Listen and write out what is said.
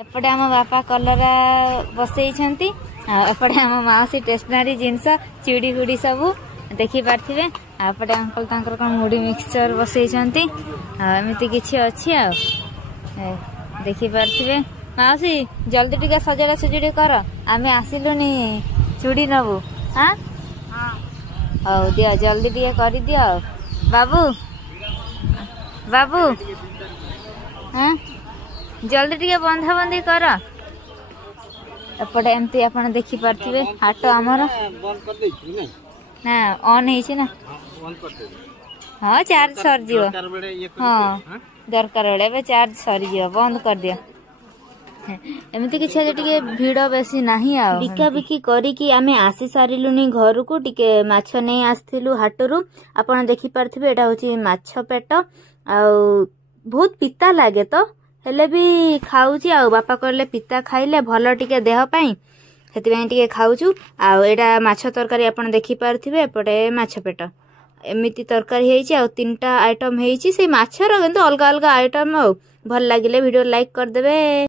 एपटे आम बापा कलरा बसई एपटे आम माउसी स्टेशनरी जिनस चिड़ी हुड़ी सब देखी पारे आपटे अंकल तांकर कौन मुढ़ी मिक्सचर बसई एमती किसी अच्छी देखी पारे माउसी जल्दी टिके सजड़ा सजुड़ी कर आम आसिलुनी चूड़ी नबू। हाँ हौ दिया जल्दी टिके कर दिया बाबू बाबू। हाँ जल्दी टिके बंधा बंधी कर एपटे एमती आप देखी पारे हाट आमर ना ऑन है ना। हाँ चार्ज सरीज हाँ दरकार बेले चार्ज सरीज बंद कर दिया एमती किसी टे भिड़ बेसी नाही बिका बिकी करी आमे आसी सारिलुनी घर को टिके माछ नहीं आसलु हाटरू आपन देखी पारे एटा होची माछ पेट आ बहुत पिता लागे तो हेले भी खाऊची आ बापा कहले पिता खाइले भल टिके देह पाई हेतिबाई टिके खाऊचु आ एटा माछ तरकारी आपन देखी पारथिबे एपटे माछ पेट एमिति तरकारी हेइची आ तीनटा आइटम हेइची से माछर किंतु अलग अलग आइटम भल लागिले वीडियो लाइक कर देबे।